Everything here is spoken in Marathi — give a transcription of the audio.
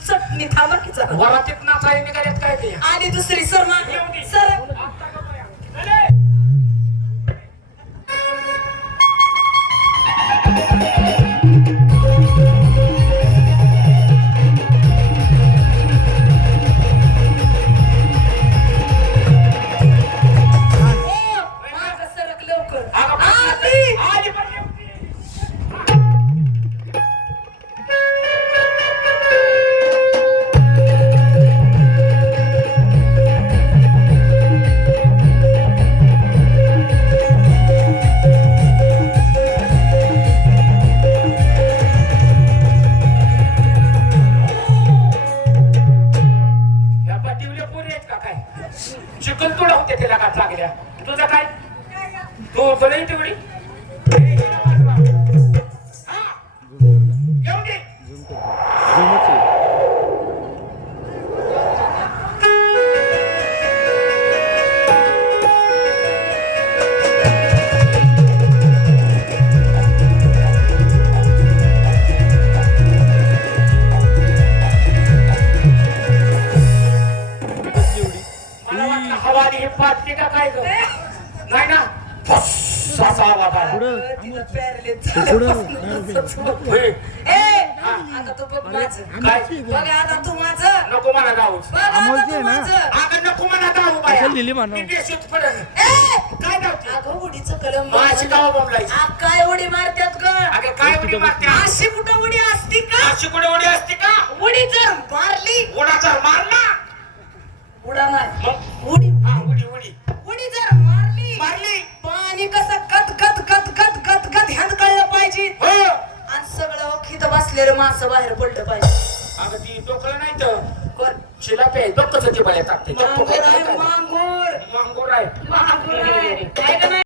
चटणी थांबा की जरा. वरातीत नाचायला निघाल्यात काय ते आणि दुसरी सरमा सर माझं सरक लवकर आली. आली पण चिकन तुला होते त्याला का लागल्या तुझं काय तू तुला तेवढी घेऊन दे हवाली हे पाचते का काय ग नाही ना असा आवाज आला. तिला पॅरले आता तू बघ माझं काय बघा आता तू माझं नको मला गाऊच बघ आता तू माझं अगं नको मला गाऊ बाया लिहिली म्हणून. मी बेशुद्ध पडन काय गावते अगं उडीचं कलम माझी गाव बोंबलायची काय उडी मारत्यात ग अगं काय उडी मारते अशी कुठं उडी असती का अशी कुठे उडी असते का उडी जर मारली उडाचा मारला उडा नाही मग उडी हा उडी उडी उडी जर मारली मारली पाणी कसं कत कत कत कत कत कत ह्यात कळलं पाहिजे हो आणि सगळं ओखीत बसलेलं माणसं बाहेर पडलं पाहिजे अगं ती डोकलं नाही तर कोण शिला पे डोकंच ती बाया टाकते मांगोर आहे मांगोर मांगोर आहे मांगोर आहे काय का नाही